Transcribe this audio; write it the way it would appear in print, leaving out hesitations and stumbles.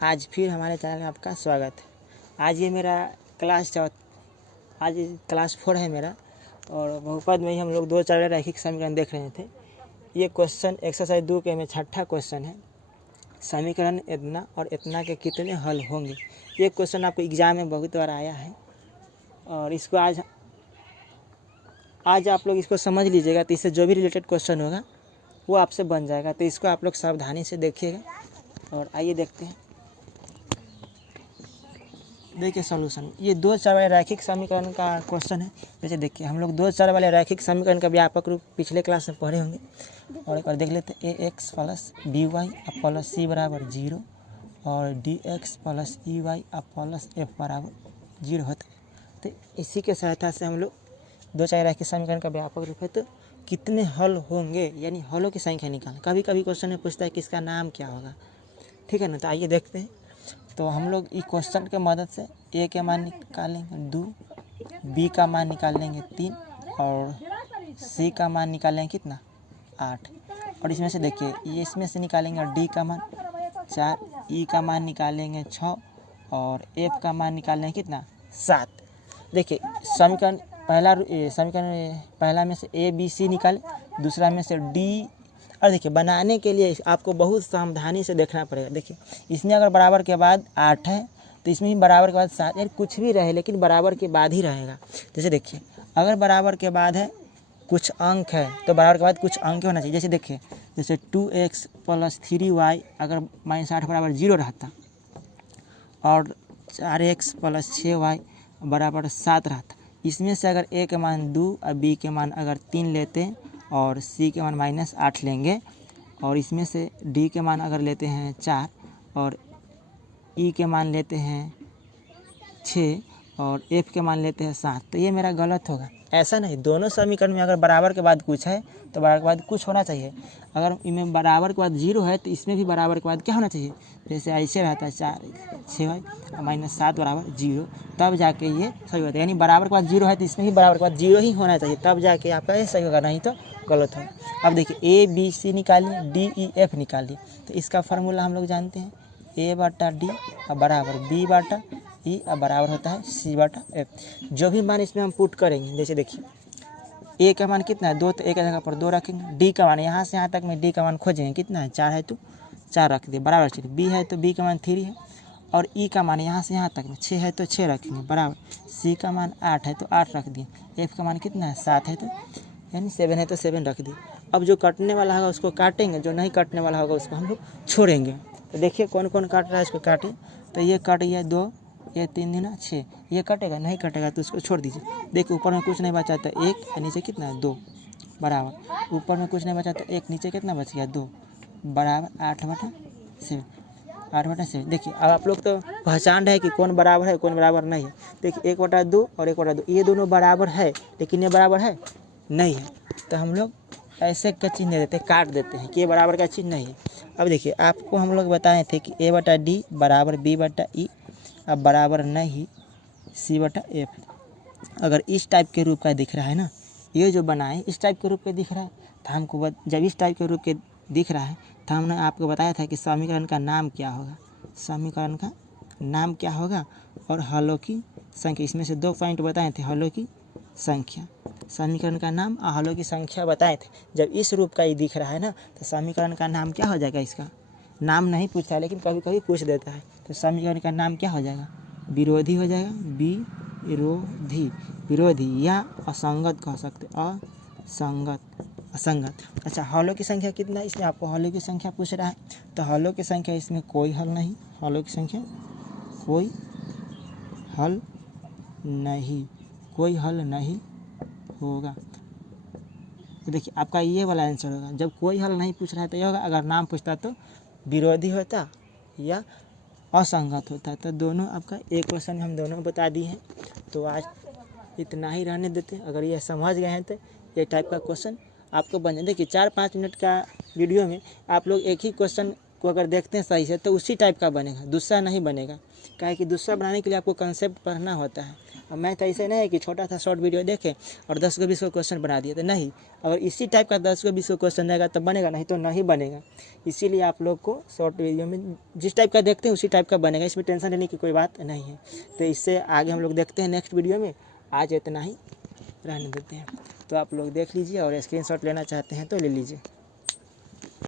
आज फिर हमारे चैनल में आपका स्वागत है। आज ये मेरा आज क्लास 4 है मेरा, और बहुपद में ही हम लोग 2 चर रैखिक समीकरण देख रहे थे। ये क्वेश्चन एक्सरसाइज 2 के में 6ठा क्वेश्चन है। समीकरण इतना और इतना के कितने हल होंगे। ये क्वेश्चन आपको एग्जाम में बहुत बार आया है, और इसको आज आप लोग इसको समझ लीजिएगा, तो इससे जो भी रिलेटेड क्वेश्चन होगा वो आपसे बन जाएगा। तो इसको आप लोग सावधानी से देखिएगा। और आइए देखते हैं। देखिए सॉल्यूशन, ये 2 चर वाले रैखिक समीकरण का क्वेश्चन है। जैसे देखिए, हम लोग 2 चर वाले रैखिक समीकरण का व्यापक रूप पिछले क्लास में पढ़े होंगे, और एक बार देख लेते हैं। ax plus by plus c बराबर 0 और dx plus ey plus f बराबर 0 होता है। तो इसी के सहायता से हम लोग 2 चर रैखिक समीकरण का व्यापक रूप है तो कितने हल होंगे, यानी हलों की संख्या निकालें। कभी कभी क्वेश्चन में पूछता है कि इसका नाम क्या होगा, ठीक है ना। तो आइए देखते हैं। तो हम लोग इस क्वेश्चन के मदद से a के मान निकालेंगे 2, b का मान निकालेंगे 3 और c का मान निकालेंगे कितना 8। और इसमें से देखिए, ये इसमें से निकालेंगे d का मान 4, e का मान निकालेंगे 6 और f का मान निकालेंगे कितना 7। देखिए समीकरण पहला में से a b c निकाले, दूसरा में से d। और देखिए, बनाने के लिए आपको बहुत सावधानी से देखना पड़ेगा। देखिए, इसमें अगर बराबर के बाद 8 है तो इसमें भी बराबर के बाद 7, यानी कुछ भी रहे लेकिन बराबर के बाद ही रहेगा। जैसे देखिए, अगर बराबर के बाद है कुछ अंक है तो बराबर के बाद कुछ अंक होना चाहिए। जैसे देखिए, जैसे 2x प्लस 3y अगर -8 बराबर 0 रहता, और 4x प्लस 6y बराबर 7 रहता। इसमें से अगर a के मान 2 और b के मान अगर 3 लेते हैं और c के मान -8 लेंगे, और इसमें से d के मान अगर लेते हैं 4 और e के मान लेते हैं 6 और f के मान लेते हैं 7, तो ये मेरा गलत होगा। ऐसा नहीं, दोनों समीकरण में अगर बराबर के बाद कुछ है तो बराबर के बाद कुछ होना चाहिए। अगर इनमें बराबर के बाद 0 है तो इसमें भी बराबर के बाद क्या होना चाहिए। जैसे ऐसे रहता है 4 6y -7 बराबर 0, तब जाके ये सही होता है। यानी बराबर के बाद 0 है तो इसमें भी बराबर के बाद 0 ही होना चाहिए, तब जाके आपका ये सही होगा, नहीं तो गलत होगा। अब देखिए, a b c निकालिए, d e f निकालिए। तो इसका फार्मूला हम लोग जानते हैं, a बटा d बराबर b बटा ई बराबर होता है c बटा f। जो भी मान इसमें हम पुट करेंगे, जैसे देखिए a का मान कितना है 2, तो a की जगह पर 2 रखेंगे। d का मान यहाँ से यहाँ तक में d का मान खोजेंगे, कितना है 4 है तो 4 रख दिए बराबर। चलिए b है तो b का मान 3 है, और e का मान यहाँ से यहाँ तक में 6 है तो 6 रखेंगे बराबर। c का मान 8 है तो 8 रख दिए। f का मान कितना है 7 है तो यानी 7 है तो 7 रख दिए। अब जो कटने वाला होगा उसको काटेंगे, जो नहीं कटने वाला होगा उसको हम लोग छोड़ेंगे। तो देखिए कौन कौन काट रहा है, इसको काटें। तो ये कट गया 2, ये 3 दूना 6, ये कटेगा, नहीं कटेगा तो उसको छोड़ दीजिए। देखिए ऊपर में कुछ नहीं बचा तो 1, नीचे कितना है 2 बराबर। ऊपर में कुछ नहीं बचा तो 1, नीचे कितना बच गया 2 बराबर 8/7। देखिए अब आप लोग तो पहचान रहे हैं कि कौन बराबर है कौन बराबर नहीं है। देखिए 1/2 और 1/2, ये दोनों बराबर है, लेकिन ये बराबर है नहीं है, तो हम लोग ऐसे का चिन्ह दे देते हैं, काट देते हैं कि ये बराबर का चिन्ह नहीं है। अब देखिए, आपको हम लोग बताए थे कि a बटा d बराबर b बटा ई अब बराबर नहीं c बटा f। अगर इस टाइप के रूप का दिख रहा है ना, ये जो बनाए इस टाइप के रूप के दिख रहा है, तो हमको जब इस टाइप के रूप के दिख रहा है तो हमने आपको बताया था कि समीकरण का नाम क्या होगा। समीकरण का नाम क्या होगा और हलों की संख्या, इसमें से 2 पॉइंट बताए थे, हलों की संख्या, समीकरण का नाम और हलों की संख्या बताए थे। जब इस रूप का ही दिख रहा है ना, तो समीकरण का नाम क्या हो जाएगा। इसका नाम नहीं पूछता है, लेकिन कभी कभी पूछ देता है। तो समीकरण का नाम क्या हो जाएगा, विरोधी हो जाएगा, विरोधी या असंगत कह सकते, असंगत। अच्छा, हलों की संख्या कितना है, इसमें आपको हलों की संख्या पूछ रहा है। तो हलों की संख्या इसमें कोई हल नहीं, हलों की संख्या कोई हल नहीं होगा। तो देखिए आपका ये वाला आंसर होगा। जब कोई हल नहीं पूछ रहा है तो ये होगा, अगर नाम पूछता तो विरोधी होता या असंगत होता। तो दोनों आपका एक क्वेश्चन हम दोनों बता दिए हैं। तो आज इतना ही रहने देते हैं। अगर ये समझ गए हैं तो ये टाइप का क्वेश्चन आपको बन जाए। देखिए 4-5 मिनट का वीडियो में आप लोग एक ही क्वेश्चन को अगर देखते हैं सही से तो उसी टाइप का बनेगा, दूसरा नहीं बनेगा। क्या है कि दूसरा बनाने के लिए आपको कंसेप्ट पढ़ना होता है। अब मैथ ऐसे नहीं है कि छोटा सा शॉर्ट वीडियो देखें और 10 को 20 को क्वेश्चन बना दिए, तो नहीं। अगर इसी टाइप का 10 को 20 को क्वेश्चन रहेगा तब बनेगा, नहीं तो नहीं बनेगा। इसीलिए आप लोग को शॉर्ट वीडियो में जिस टाइप का देखते हैं उसी टाइप का बनेगा, इसमें टेंशन लेने की कोई बात नहीं है। तो इससे आगे हम लोग देखते हैं नेक्स्ट वीडियो में। आज इतना ही रहने देते हैं। तो आप लोग देख लीजिए और स्क्रीनशॉट लेना चाहते हैं तो ले लीजिए।